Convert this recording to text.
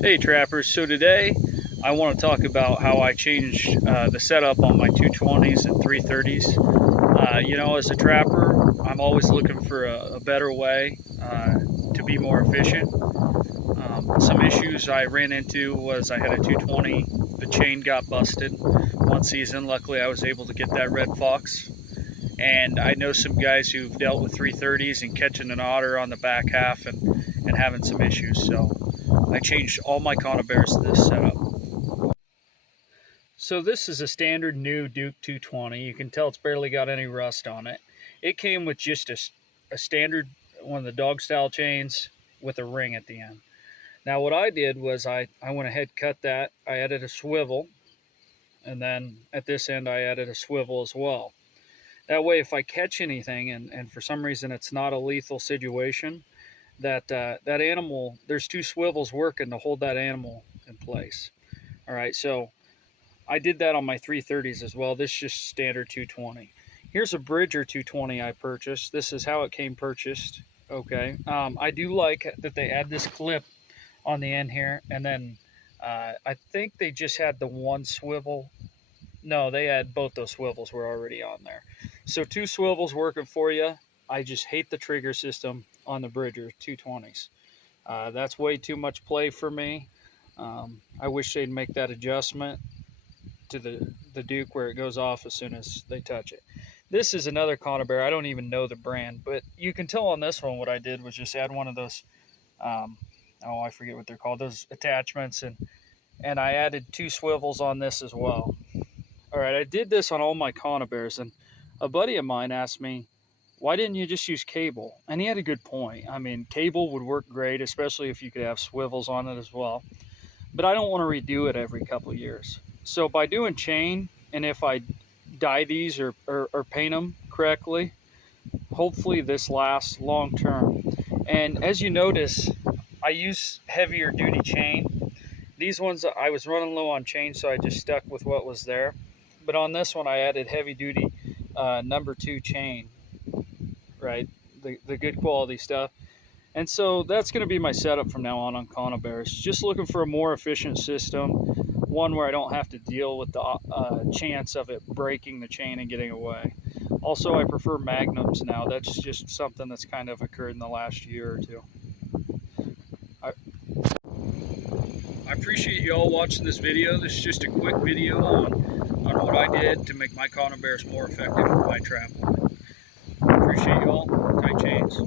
Hey trappers, so today I want to talk about how I changed the setup on my 220s and 330s. As a trapper, I'm always looking for a better way to be more efficient. Some issues I ran into was I had a 220, the chain got busted one season. Luckily, I was able to get that red fox. And I know some guys who've dealt with 330s and catching an otter on the back half and having some issues. So I changed all my Conibears to this setup. So this is a standard new Duke 220. You can tell it's barely got any rust on it. It came with just a standard, one of the dog style chains with a ring at the end. Now what I did was I went ahead, cut that. I added a swivel, and then at this end I added a swivel as well. That way if I catch anything and for some reason it's not a lethal situation, that animal, there's two swivels working to hold that animal in place. All right, so I did that on my 330s as well. This is just standard 220. Here's a Bridger 220 I purchased. This is how it came purchased. Okay, I do like that they add this clip on the end here, and then I think they just had the one swivel. No, they had both those swivels were already on there. So two swivels working for you. I just hate the trigger system on the Bridger 220s. That's way too much play for me. I wish they'd make that adjustment to the Duke where it goes off as soon as they touch it. This is another Conibear. I don't even know the brand, but you can tell on this one what I did was just add one of those, I forget what they're called, those attachments, and I added two swivels on this as well. All right, I did this on all my Conibears, and a buddy of mine asked me, why didn't you just use cable? And he had a good point. I mean, cable would work great, especially if you could have swivels on it as well. But I don't want to redo it every couple of years. So by doing chain, and if I dye these or paint them correctly, hopefully this lasts long term. And as you notice, I use heavier duty chain. These ones, I was running low on chain, so I just stuck with what was there. But on this one, I added heavy duty number 2 chain, right? The good quality stuff. And so that's going to be my setup from now on Conibears. Just looking for a more efficient system, one where I don't have to deal with the chance of it breaking the chain and getting away. Also, I prefer magnums now. That's just something that's kind of occurred in the last year or two. I appreciate you all watching this video. This is just a quick video on what I did to make my Conibears more effective for my travel. Appreciate you all. Tight chains.